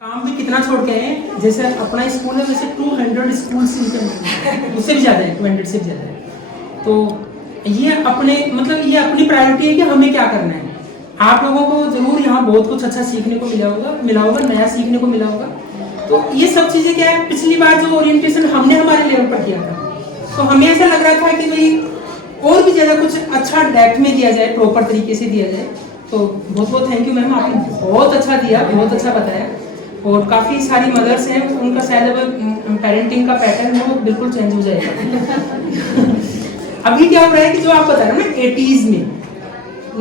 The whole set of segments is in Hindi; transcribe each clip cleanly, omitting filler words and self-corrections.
काम भी कितना छोड़ के आए हैं, जैसे अपना स्कूल है वैसे 200 स्कूल से उससे भी ज़्यादा है, 200 से भी ज़्यादा है। तो ये अपने मतलब ये अपनी प्रायोरिटी है कि हमें क्या करना है। आप लोगों को जरूर यहाँ बहुत कुछ अच्छा सीखने को मिला होगा, नया सीखने को मिला होगा। तो ये सब चीज़ें क्या है, पिछली बार जो ओरिएंटेशन हमने हमारे लेवल पर किया था, तो हमें ऐसा लग रहा था कि भाई और भी ज़्यादा कुछ अच्छा डेप्थ में दिया जाए, प्रॉपर तरीके से दिया जाए। तो बहुत बहुत थैंक यू मैम, आपने बहुत अच्छा दिया, बहुत अच्छा बताया। और काफ़ी सारी मदर्स हैं, उनका शायद अब पेरेंटिंग का पैटर्न है वो बिल्कुल चेंज हो जाएगा। अभी क्या हो रहा है कि जो आप बता रहे हो ना 80s में,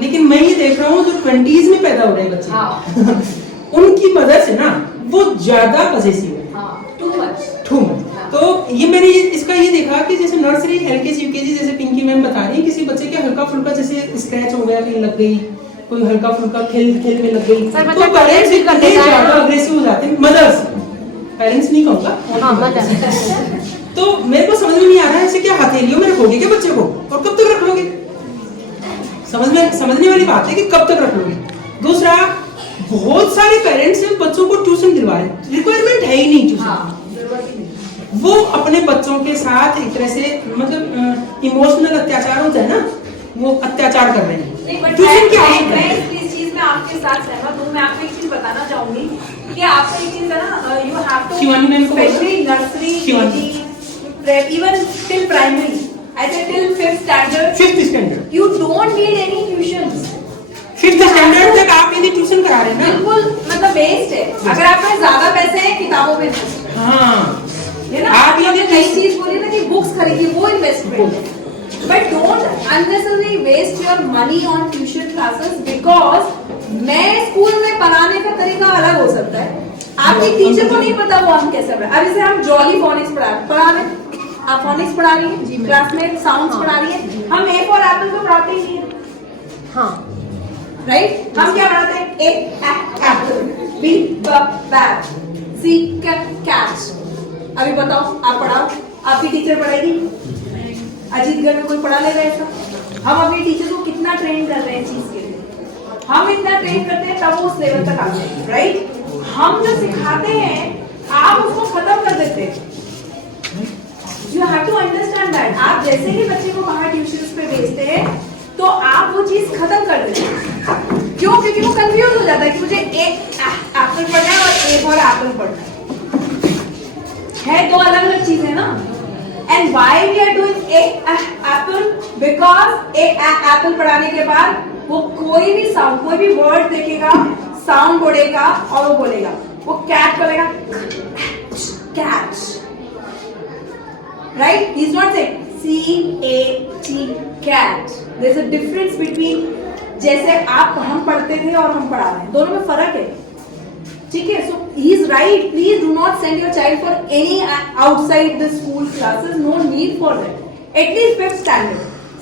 लेकिन मैं ये देख रहा हूँ जो 20s में पैदा हो रहे हैं बच्चे, उनकी मदर्स है ना वो ज़्यादा पॉसेसिव है, टू मच। तो ये मैंने इसका ये देखा कि जैसे नर्सरी, एलकेजी, यूकेजी, जैसे पिंकी मैम बता रही है, किसी बच्चे के हल्का फुल्का जैसे स्क्रैच हो गया, कहीं लग गई, कोई हल्का फुल्का खेल में लग गई, तो पेरेंट्स इतने ज्यादा अग्रेसिव हो जाते हैं, मदर्स, पेरेंट्स नहीं कहूँगा। तो मेरे को समझ में नहीं आ रहा है ऐसे क्या हथेलियों में रखोगे क्या बच्चे को, और कब तक रख लोगे? समझने वाली बात है कि कब तक रख लोगे। दूसरा, बहुत सारे पेरेंट्स हैं बच्चों को ट्यूशन दिलवा रहे, रिक्वायरमेंट है ही नहीं ट्यूशन। वो अपने बच्चों के साथ एक तरह से मतलब इमोशनल अत्याचार होता है ना, वो अत्याचार कर रहे हैं। ट्यूशन क्या है? मैं इस चीज में आपके साथ सहमत हूँ। मैं आपको एक चीज बताना चाहूंगी कि आपको एक चीज है ना, you have to specially nursery, even till primary, I say till 5th standard, you don't need any tuitions. 5th standard तक आप यदि ट्यूशन करा रहे हैं ना, बिल्कुल मतलब बेस्ट है। अगर आपके ज्यादा पैसे हैं किताबों में, हाँ है ना, आप ये नई चीज बोली ना कि बुक्स खरीदिए, वो इन्वेस्टमेंट है। But don't unnecessarily waste your money on tuition classes because मैं स्कूल में पढ़ाने का तरीका अलग हो सकता है, आपकी टीचर को नहीं पता वो हम कैसे पढ़ा। अब जैसे हम जॉली फोनिक्स पढ़ा रहे, आप फोनिक्स पढ़ा रही है, क्लास में साउंड्स पढ़ा रही है, हम ए फॉर एप्पल को पढ़ाते ही नहीं है, हाँ राइट। हम क्या पढ़ाते हैं? ए एप्पल, बी बैट, सी कैट। अभी बताओ, आप पढ़ाओ, आपकी टीचर पढ़ाएगी? अजीत घर में कोई पढ़ा ले रहा है ऐसा? हम अपनी टीचर को कितना ट्रेन कर रहे हैं चीज के लिए, हम इतना ट्रेन करते हैं तब वो उस लेवल तक आते हैं, राइट। हम जो सिखाते हैं आप उसको खत्म कर देते हैं। You have to understand that. आप जैसे ही बच्चे को बाहर ट्यूशन पे भेजते हैं तो आप वो चीज खत्म कर देते हैं। क्यों? क्योंकि वो कंफ्यूज हो जाता है कि मुझे एक एप्पल पढ़ना है और एक और एप्पल पढ़ना है, दो अलग अलग चीजें ना। And why we are doing एक एप्पल? Because एक एप्पल पढ़ाने के बाद वो कोई भी साउंड, कोई भी वर्ड देखेगा, साउंड पढ़ेगा और वो बोलेगा, वो कैट बोलेगा, cat, right? He is not saying C-A-T, cat. There is a difference between जैसे हम पढ़ते थे और हम पढ़ा रहे हैं, दोनों में फर्क है, ठीक है। So he is right, please do not send your child for any outside the school classes, no need for that. At least 5th standard,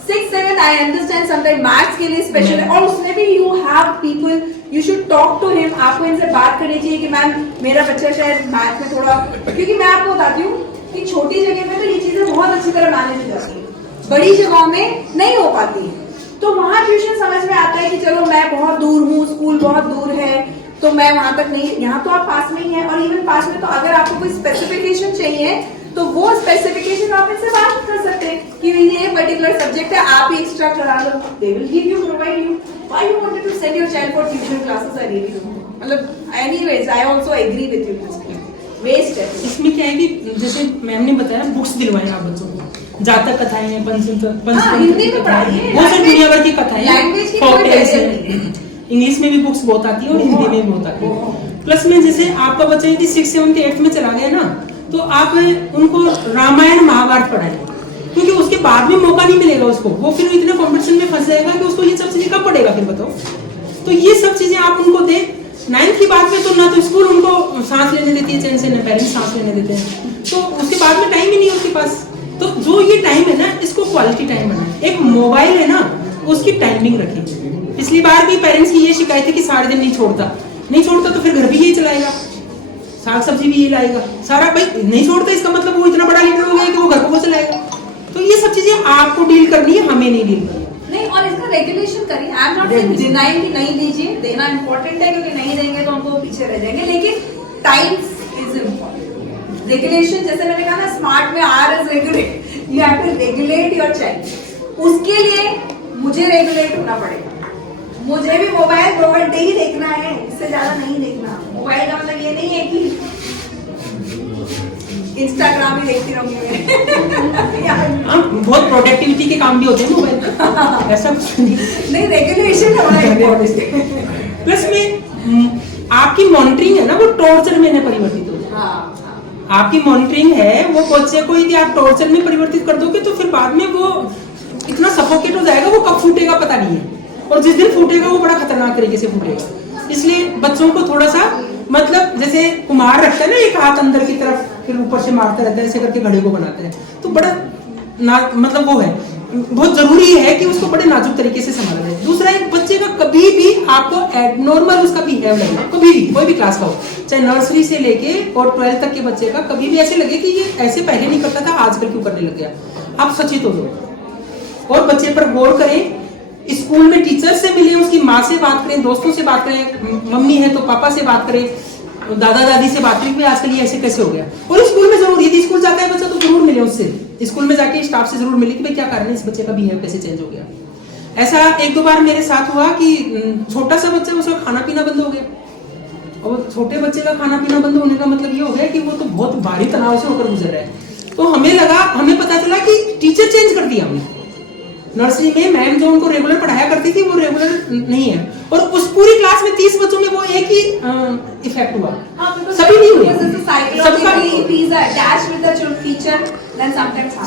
6th 7th I understand sometime maths के लिए स्पेशल है, और उसमें भी you have people, you should talk to him. आपको इनसे बात करनी चाहिए कि मैम मेरा बच्चा शायद मैथ में थोड़ा, क्योंकि मैं आपको बताती हूँ कि छोटी जगह में तो ये चीजें बहुत अच्छी तरह मैनेज हो जाती है, बड़ी जगहों में नहीं हो पाती है। तो वहां ट्यूशन समझ में आता है कि चलो मैं बहुत दूर हूँ, स्कूल बहुत दूर है, तो मैं वहां तक नहीं, यहाँ तो आप पास में ही है, और इवन पास में तो अगर आपको कोई स्पेसिफिकेशन चाहिए तो वो स्पेसिफिकेशन आप इनसे बात कर सकते हैं कि ये पर्टिकुलर सब्जेक्ट है, आप ही एक्स्ट्रा करा लो, they will give you, provide you. Why you wanted to send your child for tuition classes? I really don't know. मतलब anyways I also agree with you, waste है। इसमें क्या है कि जैसे मैम ने बताया, बुक्स दिलवाएं आप बच्चों को, जातक कथाएं हैं, हिंदी में पढ़ाइए, बहुत सारी दुनिया भर की कथाएं, लैंग्वेज की कोई बैरियर नहीं। इंग्लिश में भी बुक्स बहुत आती है और हिंदी में भी बहुत आती है। प्लस में जैसे आपका बच्चा यदि 6th 7th 8th में चला गया ना, तो आप उनको रामायण महाभारत पढ़ाएं, क्योंकि उसके बाद भी मौका नहीं मिलेगा उसको, वो फिर इतने कॉम्पिटिशन में फंस जाएगा कि उसको ये सब चीजें कब पढ़ेगा फिर बताओ। तो ये सब चीजें आप उनको दें। 9th की बात में तो ना तो स्कूल उनको सांस लेने देती है चैन से, ना पेरेंट्स सांस लेने देते हैं, तो उसके बाद में टाइम ही नहीं है उसके पास। तो जो ये टाइम है ना, इसको क्वालिटी टाइम बनाए। एक मोबाइल है ना, उसकी टाइमिंग रखें। पिछली बार भी पेरेंट्स की ये शिकायत है कि सारे दिन नहीं छोड़ता तो फिर घर भी यही चलाएगा, साग सब्जी भी यही लाएगा सारा। भाई नहीं छोड़ता इसका मतलब वो इतना बड़ा लीडर हो गया कि वो घर को चलाएगा। तो ये सब चीजें आपको डील करनी है, हमें नहीं डील करनी नहीं। और इसका रेगुलेशन करिए। I am not saying denying कि नहीं दीजिए, देना इंपॉर्टेंट है, क्योंकि नहीं देंगे तो हमको पीछे रह जाएंगे, लेकिन टाइम्स इज इम्पोर्टेंट। रेगुलेशन, जैसे मैंने कहा ना, स्मार्ट में R is regulate, you have to regulate your child. उसके लिए मुझे रेगुलेट होना पड़ेगा। मुझे भी मोबाइल 2 घंटे ही देखना है, इससे ज्यादा नहीं देखना। मोबाइल का मतलब ये नहीं है कि इंस्टाग्राम ही देखती रहूंगी मैं। बहुत प्रोडक्टिविटी के काम भी होते हैं मोबाइल पे, ऐसा कुछ नहीं, रेगुलेशन होना इम्पोर्टेंट। प्लस में आपकी मॉनिटरिंग है ना, वो टॉर्चर में न परिवर्तित हो जाए। आपकी मॉनिटरिंग है, वो बच्चे को यदि आप टॉर्चर में परिवर्तित कर दोगे तो फिर बाद में वो इतना सफोकेट हो जाएगा, वो कब फूटेगा पता नहीं है, और जिस दिन फूटेगा वो बड़ा खतरनाक तरीके से फूटेगा। इसलिए बच्चों को थोड़ा सा, मतलब जैसे कुम्हार रखता है ना एक हाथ अंदर की तरफ, फिर ऊपर से मारता रहता है, ऐसे करके घड़े को बनाता है, तो बड़ा मतलब वो है, बहुत जरूरी है कि उसको बड़े नाजुक तरीके से संभाला जाए। दूसरा, एक बच्चे का कभी भी आपको एबनॉर्मल उसका बिहेव लगे, कभी भी, कोई भी क्लास का हो, चाहे नर्सरी से लेके और 12th तक के बच्चे का, कभी भी ऐसे लगे कि ये ऐसे पहले नहीं करता था, आजकल क्यों करने लग गया, आप सचेत हो जाओ और बच्चे पर गौर करें। स्कूल में टीचर से मिले, उसकी माँ से बात करें, दोस्तों से बात करें, मम्मी है तो पापा से बात करें, दादा दादी से बात करें कि आजकल ये ऐसे कैसे हो गया। और स्कूल में जरूर, यदि स्कूल जाता है बच्चा तो जरूर मिले उससे, स्कूल में जाके स्टाफ से जरूर मिले कि भाई क्या कारण है, इस बच्चे का बिहेव कैसे चेंज हो गया। ऐसा 1-2 बार मेरे साथ हुआ कि छोटा सा बच्चा, उसका खाना पीना बंद हो गया, और छोटे बच्चे का खाना पीना बंद होने का मतलब ये हो गया कि वो तो बहुत भारी तनाव से होकर गुजर रहा है। तो हमें पता चला कि टीचर चेंज कर दिया हमने। नर्सरी में मैम जो उनको रेगुलर पढ़ाया करती थी वो रेगुलर नहीं है, और उस पूरी क्लास में 30 बच्चों में वो एक ही इफेक्ट हुआ, सभी नहीं हुए।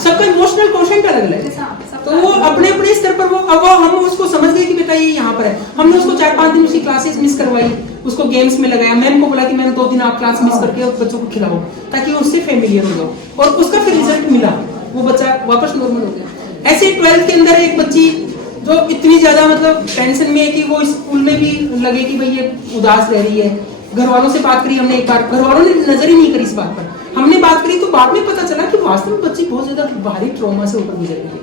सबका इमोशनल क्वोशेंट अलग अलग है, तो वो अपने अपने स्तर पर वो हम उसको समझ गए कि बेटा ये यहाँ पर है। हमने उसको 4-5 दिन उसकी क्लासेस मिस करवाई, उसको गेम्स में लगाया, मैम को बोला कि मैम 2 दिन आप क्लास मिस करके बच्चों को खिलाओ ताकि उससे फेमिलियर हो जाओ, और उसका फिर रिजल्ट मिला, वो बच्चा वापस नॉर्मल हो गया। ऐसे 12th के अंदर एक बच्ची जो इतनी ज्यादा मतलब टेंशन में है कि वो स्कूल में भी लगे कि भाई ये उदास रह रही है, घर वालों से बात करी हमने, एक बार घर वालों ने नजर ही नहीं करी इस बात पर, हमने बात करी तो बाद में पता चला कि वास्तव में बच्ची बहुत ज्यादा भारी ट्रॉमा से ऊपर गुजर रही है।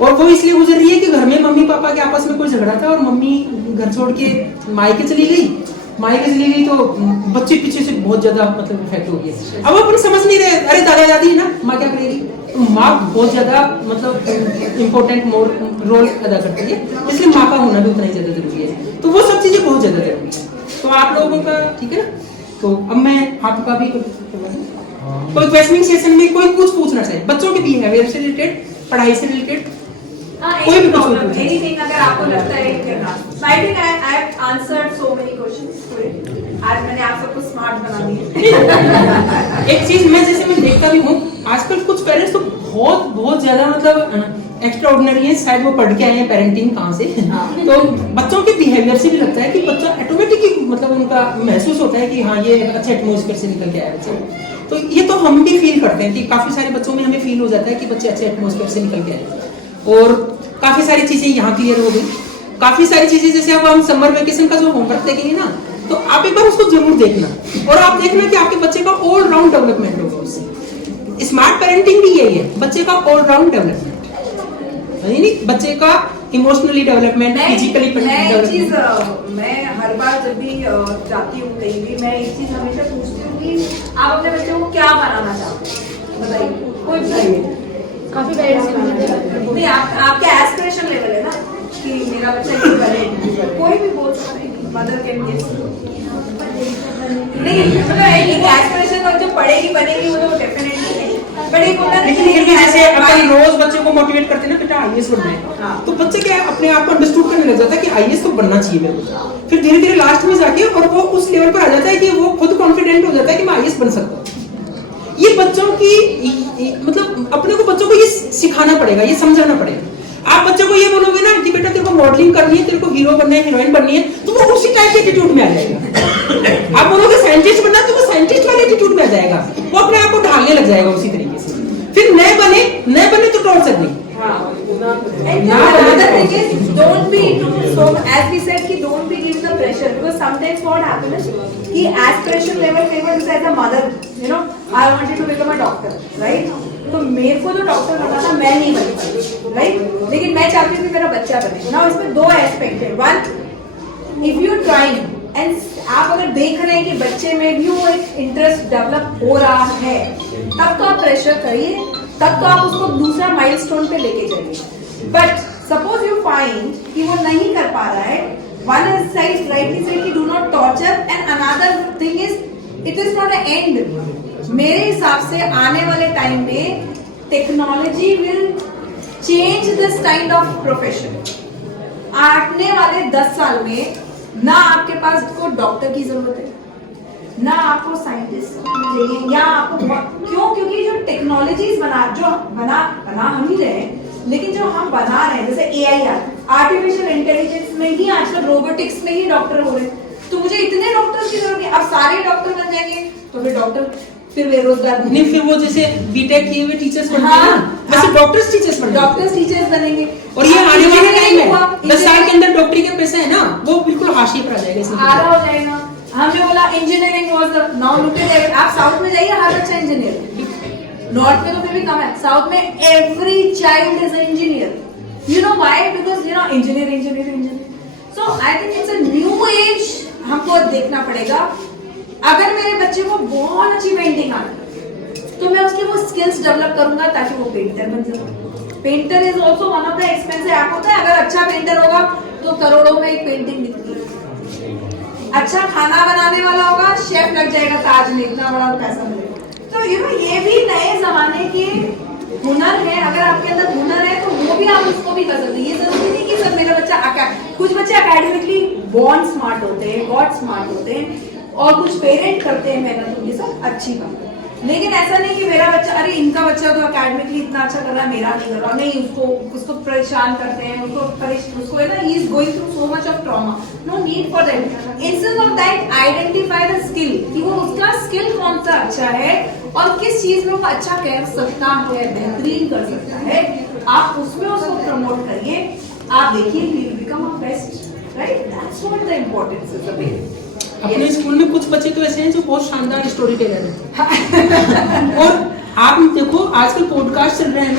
और वो इसलिए गुजर रही है कि घर में मम्मी पापा के आपस में कोई झगड़ा था और मम्मी घर छोड़ के मायके चली गई तो बच्चे पीछे से बहुत ज्यादा मतलब इफेक्ट हो गया। अब अपन समझ नहीं रहे, अरे दादा दादी है ना, माँ क्या करेगी, तो माँ बहुत ज्यादा मतलब इम्पोर्टेंट रोल अदा करती है, इसलिए माँ का होना भी उतना ही ज्यादा जरूरी है। तो वो सब चीजें बहुत ज्यादा जरूरी है। तो आप लोगों का ठीक है ना, तो अब मैं आपका भी कोई क्वेश्चनिंग सेशन में कोई कुछ पूछना चाहे बच्चों के बिहेवियर से रिलेटेड, पढ़ाई से रिलेटेड, कोई भी कुछ एनीथिंग अगर आपको लगता है कि I think I have answered so many questions today. आज मैंने आप सबको स्मार्ट बना दिया। एक चीज मैं देखता भी हूँ आजकल कुछ पेरेंट्स तो बहुत ज्यादा मतलब एक्स्ट्रा ऑर्डिनरी है, शायद वो पढ़ के आए हैं पेरेंटिंग कहाँ से, तो बच्चों के बिहेवियर से भी लगता है कि बच्चा ऑटोमेटिक मतलब उनका महसूस होता है कि हाँ ये अच्छे एटमोस्फेयर से निकल के आया बच्चा। तो ये तो हम भी फील करते हैं कि काफी सारे बच्चों में हमें फील हो जाता है कि बच्चे अच्छे एटमोस्फेयर से निकल के आए, और काफी सारी चीजें यहाँ क्लियर हो गई। काफी सारी चीजें जैसे अब हम समर वेकेशन का जो होमवर्क देखेंगे ना, तो आप एक बार उसको जरूर देखना, और आप देखना कि आपके बच्चे का ऑल राउंड डेवलपमेंट होगा उससे। स्मार्ट पेरेंटिंग भी यही है, बच्चे का ऑल राउंड डेवलपमेंट, बच्चे का इमोशनली डेवलपमेंट, फिजिकली डेवलपमेंट। मैं हर बार जब भी जाती हूँ कहीं भी, मैं एक चीज हमेशा पूछती हूँ कि आप अपने बच्चों को क्या बनाना चाहते हैं, बताइए, कोई बताइए। काफी नहीं, आपके एस्पिरेशन लेवल है ना कि मेरा बच्चा ये बने, कोई भी बोल सकता है, मदर कैन गिव नहीं, मतलब एक एस्पिरेशन जो पढ़ेगी बनेगी वो तो डेफिनेटली नहीं, बट एक होता है लेकिन फिर भी जैसे अपन रोज बच्चे को मोटिवेट करते हैं ना, बेटा आईएएस बनना है, तो बच्चे क्या अपने आप को अंडरस्टूड करने लग जाता है कि आईएएस तो बनना चाहिए मेरे को, फिर धीरे धीरे लास्ट में जाके और वो उस लेवल पर आ जाता है कि वो खुद कॉन्फिडेंट हो जाता है कि मैं आईएएस बन सकता हूँ। ये बच्चों की मतलब अपने को बच्चों को ये सिखाना पड़ेगा, ये समझाना पड़ेगा। आप बच्चों को ये बोलोगे ना कि बेटा तेरे को मॉडलिंग करनी है, तेरे को हीरो बनना है, हीरोइन बननी है, तो वो उसी टाइप के एटीट्यूड में आ जाएगा। आप बोलोगे साइंटिस्ट बनना, तो वो साइंटिस्ट वाले एटीट्यूड में आ जाएगा, वो अपने आप को ढालने लग जाएगा उसी तरीके से। फिर नए बने तो टॉर्चर नहीं। And another thing is, don't be so, as we said, कि don't be give the pressure, because sometimes what happens कि aspiration level favors as a mother, you know, I wanted to become a doctor, right? तो मेरे को जो डॉक्टर बनना था मैं नहीं बन पाई, राइट? लेकिन मैं चाहती हूँ कि मेरा बच्चा बने। ना इसमें 2 एस्पेक्ट है, 1 if you trying and आप अगर देख रहे हैं कि बच्चे में भी वो एक इंटरेस्ट डेवलप हो रहा है, तब तो आप प्रेशर करिए, तब तो आप उसको दूसरा माइलस्टोन पे लेके जाइए। बट सपोज यू फाइंड कि वो नहीं कर पा रहा है, one is side rightly said कि do not torture, and another thing is it is not a end. मेरे हिसाब से आने वाले टाइम में technology will change this kind of profession. आने वाले 10 साल में ना आपके पास को डॉक्टर की जरूरत है, ना आपको साइंटिस्ट चाहिए, या आपको क्यों? क्योंकि जो टेक्नोलॉजीज बना हम ही रहे हैं, लेकिन जो हम बना रहे हैं, जैसे एआई आर्टिफिशियल इंटेलिजेंस में ही आजकल रोबोटिक्स में ही डॉक्टर हो रहे हैं, तो मुझे इतने डॉक्टर्स की जरूरत नहीं। अब सारे डॉक्टर बन जाएंगे तो फिर डॉक्टर फिर बेरोजगार नहीं, फिर वो जैसे बीटेक किए हुए टीचर्स बनते हैं ना, वैसे डॉक्टर्स टीचर्स बनेंगे। और ये आने वाले टाइम में 10 साल के अंदर डॉक्टरी के पैसे है ना, वो बिल्कुल हाशिए पर आ जाएगा, आ रहा हो जाएगा। हमने बोला engineering was the now look at, आप साउथ में जाइए हर बच्चा इंजीनियर, नॉर्थ में तो फिर भी कम है, साउथ में every child is engineer. You know why? Because you know engineer. So I think it's a new age, हमको देखना पड़ेगा। अगर मेरे बच्चे को बहुत अच्छी पेंटिंग आती तो मैं उसकी वो स्किल्स डेवलप करूंगा ताकि वो पेंटर बन जाए। Painter is also one of the expensive app होता है। अगर अच्छा पेंटर होगा तो करोड़ों में एक पेंटिंग दिखती है। अच्छा खाना बनाने वाला होगा, शेफ लग जाएगा ताज में, इतना बड़ा पैसा मिलेगा। तो यू नो ये भी नए जमाने के हुनर है। अगर आपके अंदर हुनर है तो वो भी आप उसको भी कर सकते हैं। ये जरूरी नहीं कि सर मेरा बच्चा कुछ बच्चे अकेडमिकली बॉर्न स्मार्ट होते हैं, गॉड स्मार्ट होते हैं, और कुछ पेरेंट करते हैं मेहनत, ये सब अच्छी बात है। लेकिन ऐसा नहीं कि मेरा बच्चा, अरे इनका बच्चा तो अकेडमिकली इतना अच्छा कर रहा है, मेरा नहीं कर रहा, नहीं, उसको परेशान करते हैं, उसको है ना, he is going through so much of trauma, no need for that. Instead of that identify the skill, कि वो उसका स्किल कौन सा अच्छा है और किस चीज में वो अच्छा कर सकता है, बेहतरीन कर सकता है, आप उसमें उसको प्रमोट करिए। आप देखिए he will become a best, right? That's what the importance is a अपने स्कूल में कुछ बच्चे तो ऐसे हैं जो बहुत शानदार स्टोरी टेलर हैं। और आप देखो आजकल पॉडकास्ट चल रहे हैं,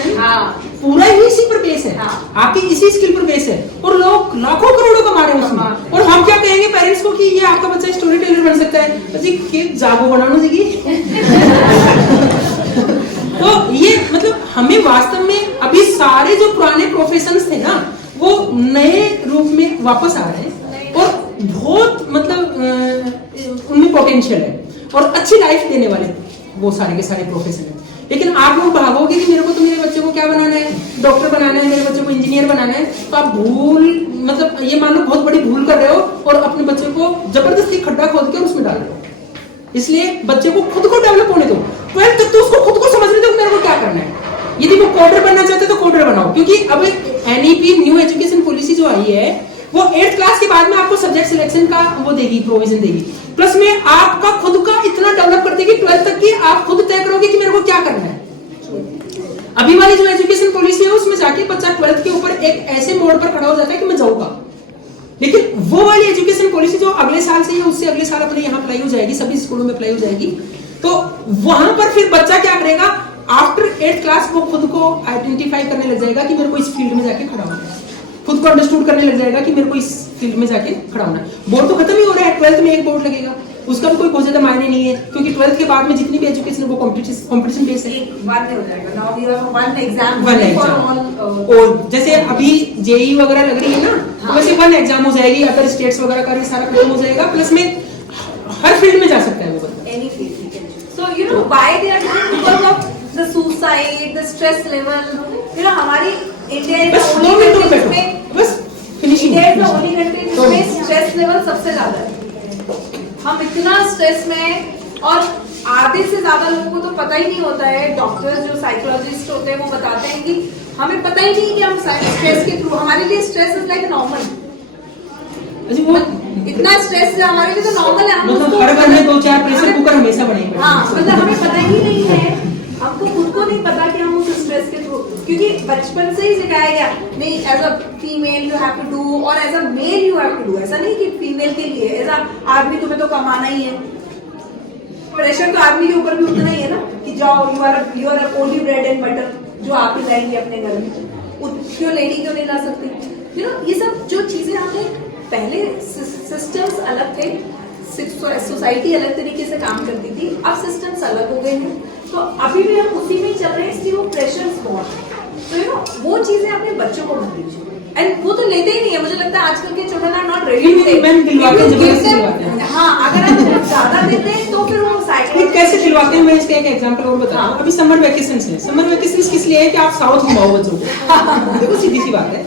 पूरा ही इसी पर बेस है, आपकी इसी स्किल पर बेस है, और लोग लाखों करोड़ों कमा रहे हैं उसमें। और हम क्या कहेंगे पेरेंट्स को कि ये आपका बच्चा स्टोरी टेलर बन सकता है जी, कि जागो बनाना सीखिए। तो ये मतलब हमें वास्तव में अभी सारे जो पुराने प्रोफेशंस थे ना, वो नए रूप में वापस आ रहे हैं, और बहुत मतलब उनमें पोटेंशियल है और अच्छी लाइफ देने वाले वो सारे के सारे प्रोफेशन है। लेकिन आप लोग भागोगे कि मेरे को तो मेरे बच्चे को क्या बनाना है, डॉक्टर बनाना है, मेरे बच्चे को इंजीनियर बनाना है, तो आप मतलब ये मान लो बहुत बड़ी भूल कर रहे हो और अपने बच्चे को जबरदस्ती खड्डा खोद के उसमें डाल रहे हो। इसलिए बच्चे को खुद को डेवलप होने दो, 12th तक तो उसको खुद को समझने दो मेरे को क्या करना है। यदि वो कोडर बनना चाहते तो कोडर बनाओ, क्योंकि अब NEP न्यू एजुकेशन पॉलिसी जो आई है वो 8th क्लास के बाद में आपको सब्जेक्ट सिलेक्शन का वो देगी, प्रोविजन देगी, प्लस में आपका खुद का इतना डेवलप कर देगी 12th तक की आप खुद तय करोगे कि मेरे को क्या करना है। अभी वाली जो एजुकेशन पॉलिसी है उसमें जाके बच्चा 12th के ऊपर एक ऐसे मोड़ पर खड़ा हो जाता है कि मैं जाऊंगा। लेकिन वो वाली एजुकेशन पॉलिसी जो अगले साल से या उससे अगले साल अपने यहाँ अप्लाई हो जाएगी, सभी स्कूलों में अप्लाई हो जाएगी, तो वहां पर फिर बच्चा क्या करेगा, आफ्टर 8th क्लास वो खुद को आइडेंटिफाई करने लग जाएगा कि मेरे को इस फील्ड में जाके खड़ा होना है, खुद को अंडरस्टूड करने लग जाएगा कि मेरे को इस फील्ड में जाके खड़ा होना है। बोर्ड तो खत्म ही हो रहा है, 12th में एक बोर्ड लगेगा, उसका भी कोई बहुत ज्यादा मायने नहीं है, क्योंकि 12th के बाद में जितनी भी एजुकेशन है वो कंपटीशन बेस है। और जैसे अभी जेई वगैरह लग रही है ना, तो वैसे 1 एग्जाम हो जाएगी, अदर स्टेट्स वगैरह का ये सारा खत्म हो जाएगा, प्लस में हर फील्ड में जा सकता है वो बंदा। Any field. So you know why they are doing, because of the suicide, the stress level. You know हमारी India is the only country जिसमें बस finishing, India is the only country जिसमें स्ट्रेस लेवल सबसे ज्यादा है। हम इतना स्ट्रेस में, और आधे से ज्यादा लोगों को तो पता ही नहीं होता है, डॉक्टर्स जो साइकोलॉजिस्ट होते हैं वो बताते हैं कि हमें पता ही नहीं कि हम स्ट्रेस के थ्रू, हमारे लिए स्ट्रेस इज लाइक नॉर्मल। इतना स्ट्रेस है हमारे लिए तो नॉर्मल है, मतलब हर घर में 2-4 प्रेशर कुकर हमेशा बने हैं। हाँ, मतलब हमें पता ही नहीं है, हमको खुद को नहीं पता कि हम उस स्ट्रेस के थ्रू, क्योंकि बचपन से ही सिखाया गया नहीं, as a female you have to do और as a male you have to do. ऐसा नहीं कि फीमेल के लिए, एज अ आदमी तुम्हें तो कमाना ही है। प्रेशर तो आदमी के ऊपर भी उतना ही है ना कि जाओ, you are only bread and butter, जो आप ही लाएंगे अपने घर में, क्यों लेडी क्यों नहीं ला सकती। यू नो ये सब जो चीजें हमने पहले सिस्टम्स अलग थे, सोसाइटी अलग तरीके से काम करती थी, अब सिस्टम्स अलग हो गए हैं, तो अभी भी हम उसी में चल रहे हैं, इसलिए वो प्रेशर्स बहुत है। तो यू नो वो चीजें अपने बच्चों को मत दीजिए, एंड वो तो लेते ही नहीं है, मुझे लगता है आजकल के चिल्ड्रन आर नॉट रेडी। हाँ, अगर आप ज्यादा देते हैं तो फिर वो साइकिल कैसे दिलवाते हैं, मैं इसका एक एग्जांपल और बता रहा हूँ। अभी समर वैकेशन है, समर वैकेशन किस लिए है कि आप साउथ घुमाओ बच्चों को। देखो सीधी सी बात है,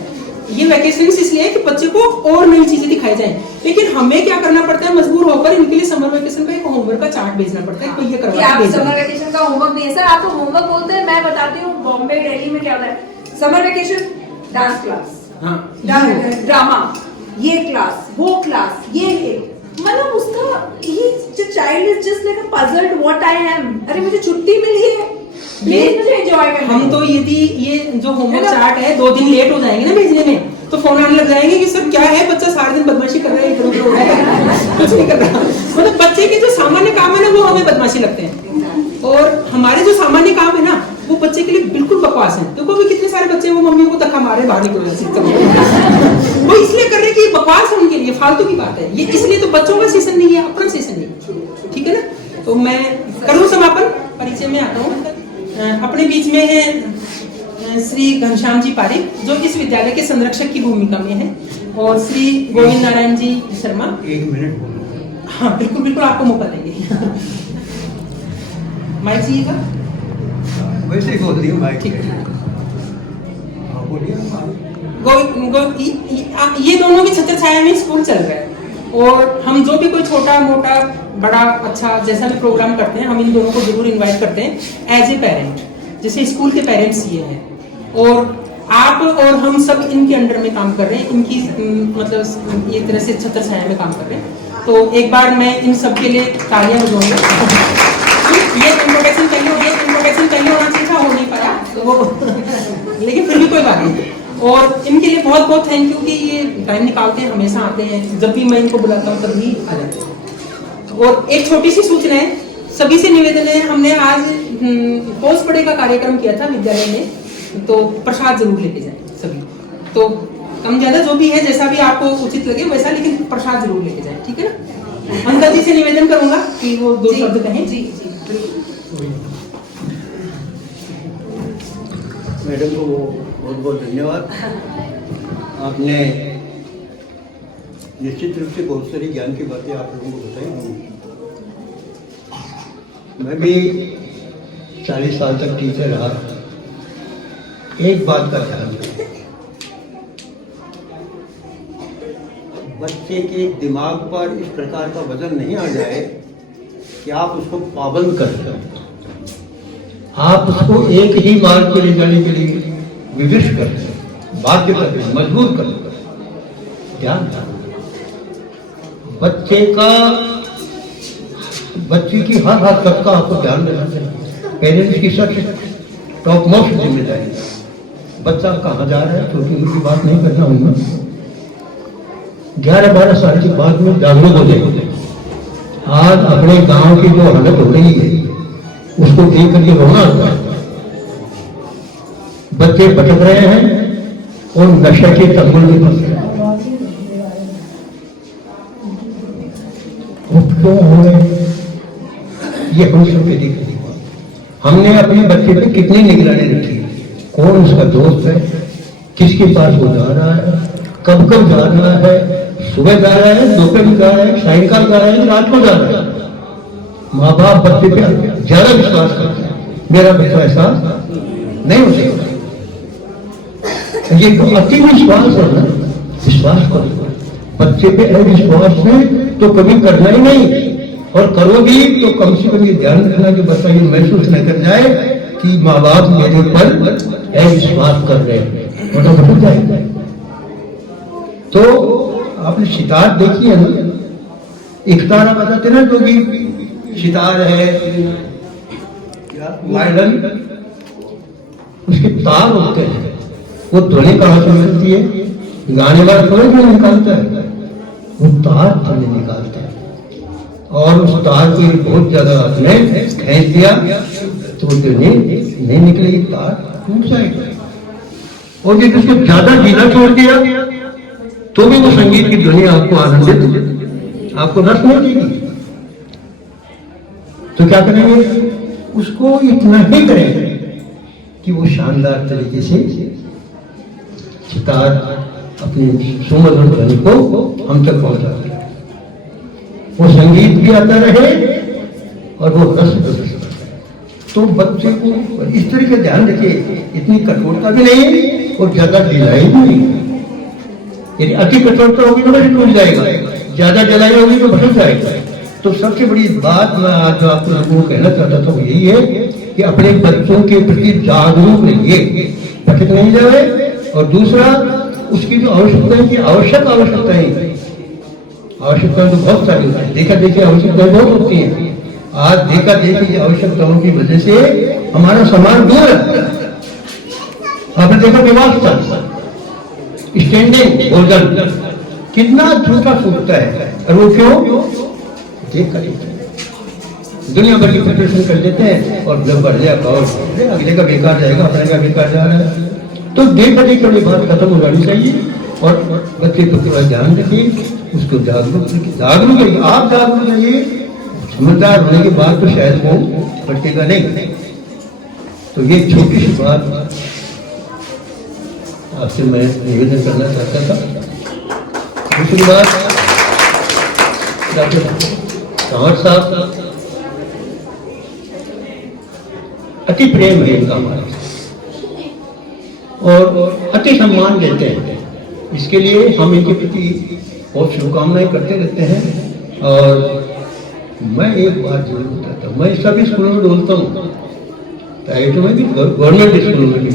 ये वैकेशन इसलिए है कि बच्चे को और नई चीजें दिखाई जाएं, लेकिन हमें क्या करना पड़ता है, मजबूर होकर इनके लिए समर वैकेशन का एक होमवर्क का चार्ट भेजना पड़ता है, कोई ये करवा आप समर वैकेशन का होमवर्क नहीं है सर, आप तो होमवर्क बोलते हैं। मैं बताती हूँ बॉम्बे दिल्ली में क्या होता है, समर वैकेशन डांस क्लास, हाँ, ड्रामा, ये क्लास, वो क्लास, ये मतलब उसका ये जो child is just like a puzzled what I am. अरे मुझे छुट्टी मिली है, प्लीज मुझे एंजॉय करना। हम तो यदि ये जो होमवर्क चार्ट है 2 दिन लेट हो जाएंगे ना भेजने में, तो फोन आने लग जाएंगे कि सर क्या है, बच्चा सारा दिन बदमाशी कर रहा है, इधर उधर हो रहा है, कुछ नहीं कर रहा। मतलब बच्चे के जो सामान्य काम है ना, वो हमें बदमाशी लगते हैं, और हमारे जो सामान्य काम है ना, वो बच्चे के लिए बिल्कुल बकवास है। तो भी कितने सारे बच्चे वो मम्मियों को धक्का मारे बाहर निकल जाते, वो इसलिए कर रहे कि ये बकवास है उनके लिए, फालतू की बात है ये, इसलिए तो बच्चों का सेशन नहीं है, अपना सेशन नहीं, ठीक है ना। तो मैं करूँ समापन, परिचय में आता हूँ। अपने बीच में है श्री घनश्याम जी पारिक, जो इस विद्यालय के संरक्षक की भूमिका में है, और श्री गोविंद नारायण जी शर्मा। 1 मिनट। हाँ बिल्कुल बिल्कुल, आपको मौका देंगे। माइक चाहिएगा? वैसे ही बोल दिया माइक। ठीक है, हाँ बोलिए। ये दोनों की छत्र छाया में स्कूल चल रहा है, और हम जो भी कोई छोटा मोटा बड़ा अच्छा जैसा भी प्रोग्राम करते हैं, हम इन दोनों को जरूर इनवाइट करते हैं एज ए पेरेंट, जैसे स्कूल के पेरेंट्स ये हैं, और आप और हम सब इनके अंडर में काम कर रहे हैं, इनकी मतलब ये तरह से छत्र छाया में काम कर रहे हैं। तो एक बार मैं इन सब के लिए तालियां बजाऊंगा। ये इंट्रोडक्शन पहले होना चाहिए था, हो नहीं पाया तो वो लेकिन फिर भी कोई बात नहीं। और इनके लिए बहुत बहुत थैंक यू कि ये टाइम निकालते हैं, हमेशा आते हैं, जब भी मैं इनको बुलाता हूँ तभी आ जाते हैं। और एक छोटी सी सूचना है, सभी से निवेदन है, हमने आज पोस्ट पढ़े का कार्यक्रम किया था विद्यालय में, तो प्रसाद जरूर लेके जाए सभी, तो कम ज्यादा जो भी है, जैसा भी आपको उचित लगे वैसा, लेकिन प्रसाद जरूर लेके जाए, ठीक है ना। अंकल जी से निवेदन करूंगा कि वो 2 शब्द कहें। जी जी मैडम को बहुत बहुत धन्यवाद। आपने निश्चित रूप से बहुत सारी ज्ञान की बातें आप लोगों को बताई होंगी। मैं भी 40 साल तक टीचर रहा। एक बात का ध्यान रखें, बच्चे के दिमाग पर इस प्रकार का वजन नहीं आ जाए कि आप उसको पाबंद कर दें, आप उसको एक ही मार्ग पर ले जाने के लिए विविश कर दें, बाध्य कर दें, मजबूर कर दें। ध्यान बच्चे की हर हरकत का आपको ध्यान रखना चाहिए। पेरेंट्स की सबसे टॉप मोस्ट जिम्मेदारी, बच्चा कहाँ जा रहा है, छोटी मोटी बात नहीं करना होगा। 11-12 साल के बाद में जागरूक हो जाएंगे। आज अपने गांव की जो हालत हो रही है उसको देख करके रोना आता है। बच्चे भटक रहे हैं और नशे के तंबुल में फंस रहे हैं। क्यों हो रहे हैं ये हम सब पे देख रहे हैं। हमने अपने बच्चे पे कितनी निगरानी रखी, कौन उसका दोस्त है, किसके पास वो जा रहा है, कब कब जा रहा है, सुबह जा रहा है, दोपहर जा रहा है, सायंकाल जा रहा है, रात को जा रहा है। माँ बाप बच्चे पे ज्यादा विश्वास करते हैं, मेरा बच्चा ऐसा नहीं हो सकता। ये तो अति विश्वास है ना, विश्वास करो। बच्चे पे अविश्वास है तो कभी करना ही नहीं, और करोगे तो कम से कम ये ध्यान रखना कि बच्चा ये महसूस न कर जाए कि माँ बाप मेरे ऊपर अविश्वास कर रहे हैं, वरना भटक जाएगा। तो आपने सितार देखी है ना, एक तारा बताते ना, जो कि सितार है वायलिन, उसके तार होते हैं, वो ध्वनि कहाँ से मिलती है, गाने वाला थोड़ा ध्वनि निकालता है, वो तार ध्वनि निकालता है। और उस तार को बहुत ज्यादा हाथ में खींच दिया तो वो ध्वनि नहीं निकलेगी, तार टूट जाएगा। और यदि उसको ज्यादा ढीला छोड़ दिया तो भी वो संगीत की ध्वनि आपको आनंदित, आपको रस नहीं देगी। तो क्या करेंगे, उसको इतना ही करेंगे कि वो शानदार तरीके से सितार अपनी सुमधुर ध्वनि को हम तक पहुंचा दे, वो संगीत भी आता रहे और वो रस भी आता रहे। तो बच्चे को इस तरीके का ध्यान रखिए, इतनी कठोरता भी नहीं और ज्यादा ढिलाई भी नहीं। यदि अति कठोरता होगी तो बच्चा टूट जाएगा, ज्यादा ढिलाई होगी तो भटक जाएगा। तो सबसे बड़ी बात मैं आज जो आप लोगों को कहना चाहता था वो यही है कि अपने बच्चों के प्रति जागरूक रहिए, भटक नहीं जाए। और दूसरा, उसकी जो आवश्यकताएं की आवश्यकताएं तो बहुत सारी होती है, देखा देखी आवश्यकताएं बहुत होती हैं। आज देखा देखी आवश्यकताओं की वजह से हमारा समाज दूर है। आपने देखा व्यवस्था, स्टैंडिंग भोजन कितना झूठा फूटता है, और वो क्यों? देखा देखी दुनिया भर की प्रिपरेशन कर लेते हैं और जब बढ़ जाए और अगले का बेकार जाएगा, अपने का बेकार जा रहा है। तो देखा देखी वाली बात खत्म हो जानी चाहिए और बच्चे को थोड़ा ध्यान रखिए, उसको जागरूक रहिए। आप जागरूक रहिए, समझदार होने के बाद तो शायद वो भटकेगा नहीं। तो ये छोटी सी बात आपसे मैं निवेदन करना चाहता था। दूसरी बात, डॉक्टर कंवर साहब अति प्रेम है इनका हमारा और अति सम्मान देते हैं। इसके लिए हम इनके प्रति बहुत शुभकामनाएं करते रहते हैं। और मैं एक बात जरूर बताता हूँ, मैं सभी स्कूलों में बोलता हूँ, प्राइवेट में भी गवर्नमेंट स्कूलों में भी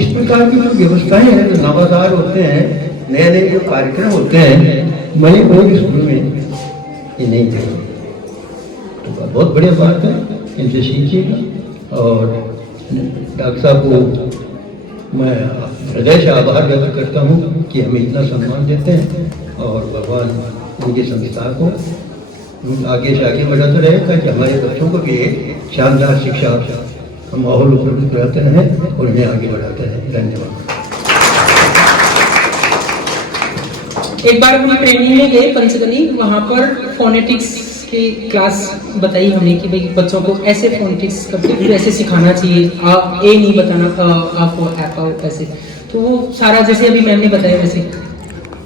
इस प्रकार की जो व्यवस्थाएं हैं, जो नवाचार होते हैं, नए नए जो कार्यक्रम होते हैं, मैंने कोई भी स्कूल में ये नहीं किया। तो बहुत बढ़िया बात है, इनसे सीखिएगा। और डॉक्टर साहब को मैं हृदय से आभार व्यक्त करता हूँ कि हमें इतना सम्मान देते हैं और भगवान उनकी संस्था को आगे से आगे बढ़ाते रहे, ताकि हमारे बच्चों को भी एक शानदार शिक्षा माहौल उपलब्ध कराते रहें और उन्हें आगे बढ़ाते रहें। धन्यवाद। एक बार हम ट्रेनिंग में गए पंचगनी, वहाँ पर फोनेटिक्स की क्लास बताई हमने कि भाई बच्चों को ऐसे फोनेटिक्स करके ऐसे सिखाना चाहिए, आप ए नहीं बताना, आप ऐसे। तो वो सारा जैसे अभी मैम ने बताया वैसे,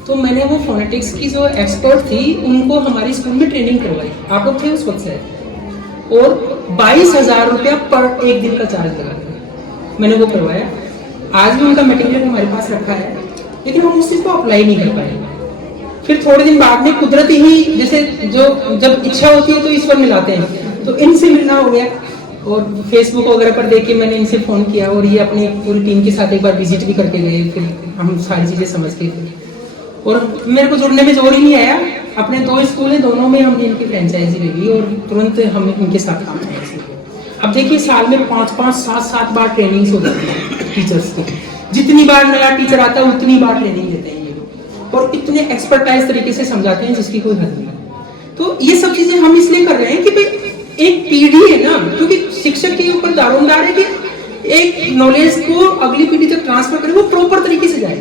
तो मैंने वो फोनेटिक्स की जो एक्सपर्ट थी उनको हमारे स्कूल में ट्रेनिंग करवाई, आप लोग थे उस वक्त से, और 22,000 रुपया पर एक दिन का चार्ज लगा था, मैंने वो करवाया। आज भी उनका मटेरियल हमारे पास रखा है, लेकिन हम उस चीज को अप्लाई नहीं कर पाए। फिर थोड़े दिन बाद में कुदरती ही जैसे जो जब इच्छा होती है तो ईश्वर मिलाते हैं, तो इनसे मिलना हो गया और फेसबुक वगैरह पर देख के मैंने इनसे फोन किया और ये अपनी पूरी टीम के साथ एक बार विजिट भी करके गए। फिर हम सारी चीजें समझ के, और मेरे को जुड़ने में जोर ही नहीं आया। अपने 2 स्कूल हैं, दोनों में हमने इनकी फ्रेंचाइजी ले ली और तुरंत हम इनके साथ काम किया। अब देखिए साल में 5-5, 7-7 बार ट्रेनिंग्स हो जाती है टीचर्स की। जितनी बार नया टीचर आता है उतनी बार ट्रेनिंग देते हैं ये लोग, और इतने एक्सपर्टाइज तरीके से समझाते हैं जिसकी कोई हद नहीं। तो ये सब चीजें हम इसलिए कर रहे हैं कि भाई एक पीढ़ी है ना, क्योंकि शिक्षक के ऊपर दारोमदार है कि एक नॉलेज को अगली पीढ़ी तक ट्रांसफर करे, वो प्रॉपर तरीके से जाए।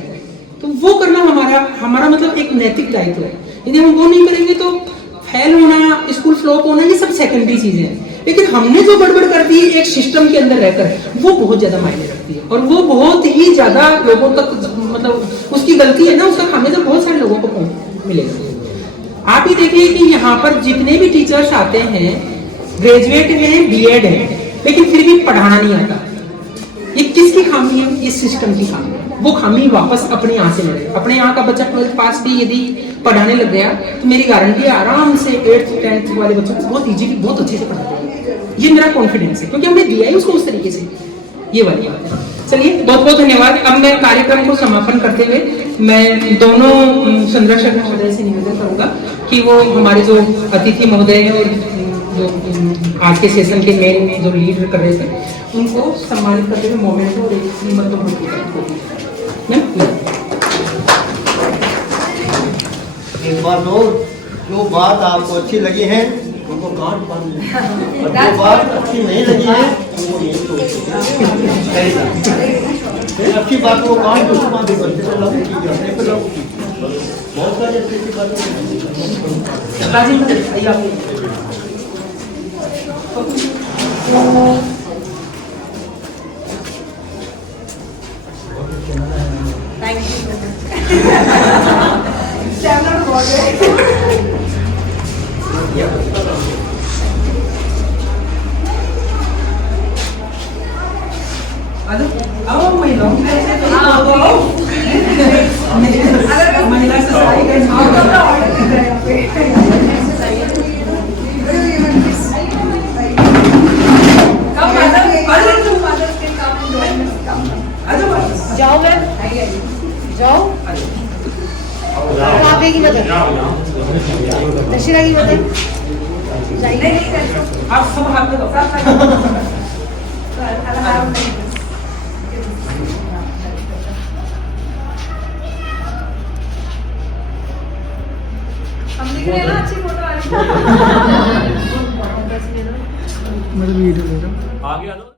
तो वो करना हमारा मतलब एक नैतिक दायित्व है। यदि हम वो नहीं करेंगे तो फेल होना, स्कूल फ्लॉप होना, ये सब सेकेंडरी चीजें हैं। लेकिन हमने जो गड़बड़ कर दी एक सिस्टम के अंदर रहकर, वो बहुत ज्यादा मायने रखती है और वो बहुत ही ज्यादा लोगों तक, मतलब उसकी गलती है ना, उसका खामियाजा बहुत सारे लोगों को मिलेगा। आप ही देखिए कि यहाँ पर जितने भी टीचर्स आते हैं ग्रेजुएट हैं, बीएड है, लेकिन फिर भी पढ़ाना नहीं आता। ये किसकी खामी है? इस सिस्टम की खामी है। वो खामी वापस अपने यहाँ से लड़े। अपने यहाँ का बच्चा 12th पास भी यदि पढ़ाने लग गया तो मेरी गारंटी है आराम से 8th 10th वाले बच्चों को बहुत इजीली, बहुत अच्छे से पढ़ाते हैं। ये मेरा कॉन्फिडेंस है, क्योंकि हमने दिया है उसको उस तरीके से। ये वाली बात है। चलिए, बहुत बहुत धन्यवाद। अब मैं कार्यक्रम को समापन करते हुए मैं दोनों संरक्षक महोदय से निवेदन करूंगा कि वो हमारे जो अतिथि महोदय हैं और जो आज के सेशन के मेन जो लीड कर रहे थे उनको सम्मानित करते हुए मोमेंट और एक बात और, जो बात आपको अच्छी लगी है उनको काट बांध लें, और जो बात अच्छी नहीं लगी है वो ये अच्छी बात को काट दो, बात बहुत सारी अच्छी बातें। Thank you so much stamina तो बहुत है अरे अब महिलाओं की तरफ से तो हाँ, आओ, आओ। महिला से सहाय कर आप अपना ऑर्डर कर रहे हैं यहाँ पे कब मदर्स के काम जाओ मैम जाओ आप की मदद दक्षिणा की मदद आप सब हाथ में दो हम दिख रहे हैं ना अच्छी फोटो आ रही है मेरे वीडियो